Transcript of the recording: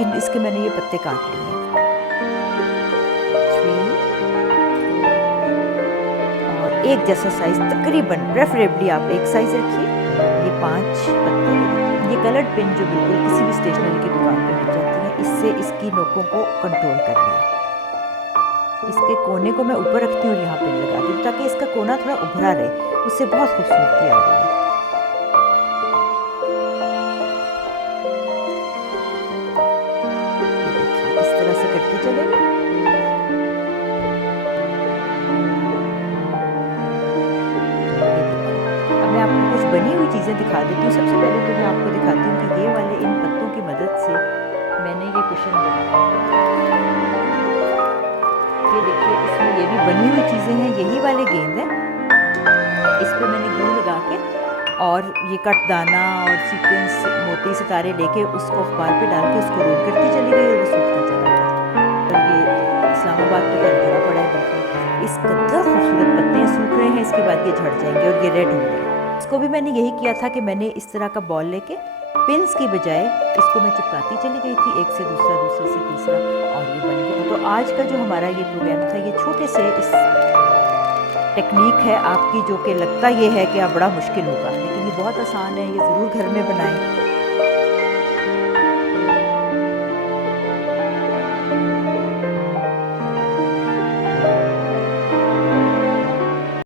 इसके मैंने ये पत्ते काट लिए हैं। 3 और एक जैसा साइज तकरीबन, प्रेफरेबली आप एक साइज रखिए। ये 5 पत्ते। ये कलर्ड पिन जो बिल्कुल किसी भी स्टेशनरी की दुकान पे मिल जाती है, इससे इसकी नोकों को कंट्रोल कर लिया। इसके कोने को मैं ऊपर रखती हूँ और यहाँ पिन लगा दी ताकि इसका कोना थोड़ा उभरा रहे, उससे बहुत खूबसूरती आ रही है। ये देखिए इस तरह से करते चलेंगे। अब मैं आपको कुछ बनी हुई चीज़ें दिखा देती हूँ। सबसे पहले तो मैं आपको दिखाती हूँ कि ये वाले इन पत्तों की मदद से मैंने ये कुशन बनाया। ये देखिए इसमें ये भी बनी हुई चीज़ें हैं, यही वाले गेंद हैं। इस पे मैंने ग्लू लगा के और ये कटदाना और सीक्वेंस मोती सितारे लेके उसको अखबार पे डाल के उसको रोल करती चली गई और वो सूखता चला गया। और ये इस्लामाबाद तो घर भरा पड़ा है बिल्कुल। इस कदर खूबसूरत पत्ते सूख रहे हैं, इसके बाद ये झड़ जाएंगे और ये रेड होंगे। इसको भी मैंने यही किया था कि मैंने इस तरह का बॉल लेके पिन्स की बजाय इसको मैं चिपकाती चली गई थी, एक से दूसरा, दूसरे से तीसरा, और ये बन गया। तो आज का जो हमारा ये प्रोग्राम था, ये छोटे से इस टेक्निक है आपकी, जो कि लगता ये है कि आप बड़ा मुश्किल होगा, लेकिन ये बहुत आसान है। ये ज़रूर घर में बनाएं।